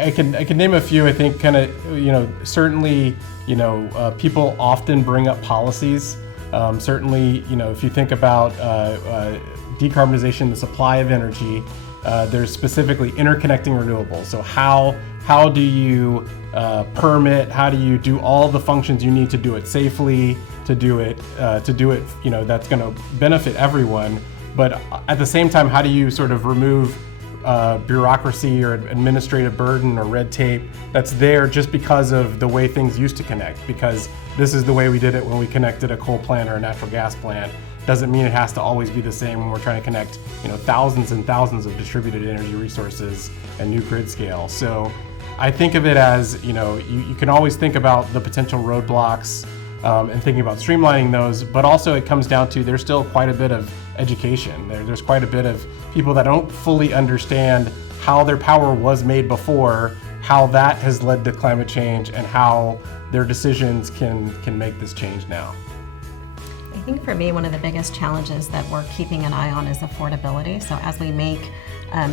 I can name a few. I think kind of, certainly, people often bring up policies. Certainly, if you think about decarbonization, the supply of energy, there's specifically interconnecting renewables. So how do you permit? How do you do all the functions you need to do it safely? To do it, that's going to benefit everyone. But at the same time, how do you sort of remove bureaucracy or administrative burden or red tape that's there just because of the way things used to connect? Because this is the way we did it when we connected a coal plant or a natural gas plant. Doesn't mean it has to always be the same when we're trying to connect, thousands and thousands of distributed energy resources and new grid scale. So I think of it as, you can always think about the potential roadblocks and thinking about streamlining those, but also it comes down to there's still quite a bit of education. There's quite a bit of people that don't fully understand how their power was made before, how that has led to climate change, and how their decisions can make this change now. I think for me, one of the biggest challenges that we're keeping an eye on is affordability. So as we make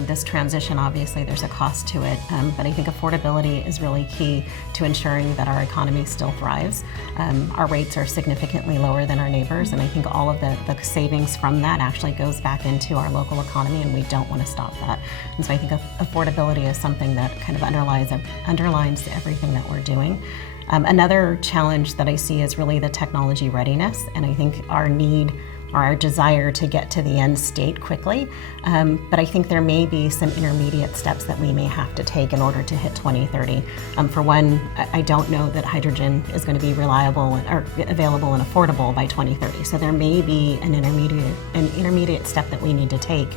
this transition, obviously there's a cost to it, but I think affordability is really key to ensuring that our economy still thrives. Our rates are significantly lower than our neighbors, and I think all of the savings from that actually goes back into our local economy, and we don't want to stop that. And so I think affordability is something that kind of underlines everything that we're doing. Another challenge that I see is really the technology readiness, and I think our need or our desire to get to the end state quickly. But I think there may be some intermediate steps that we may have to take in order to hit 2030. For one, I don't know that hydrogen is going to be reliable or available and affordable by 2030. So there may be an intermediate step that we need to take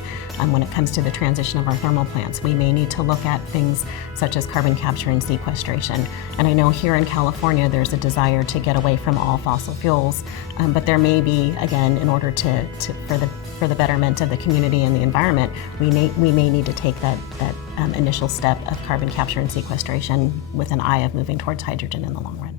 when it comes to the transition of our thermal plants. We may need to look at things such as carbon capture and sequestration. And I know here in California, there's a desire to get away from all fossil fuels, but there may be, again, in order for the betterment of the community and the environment, we may need to take that initial step of carbon capture and sequestration with an eye of moving towards hydrogen in the long run.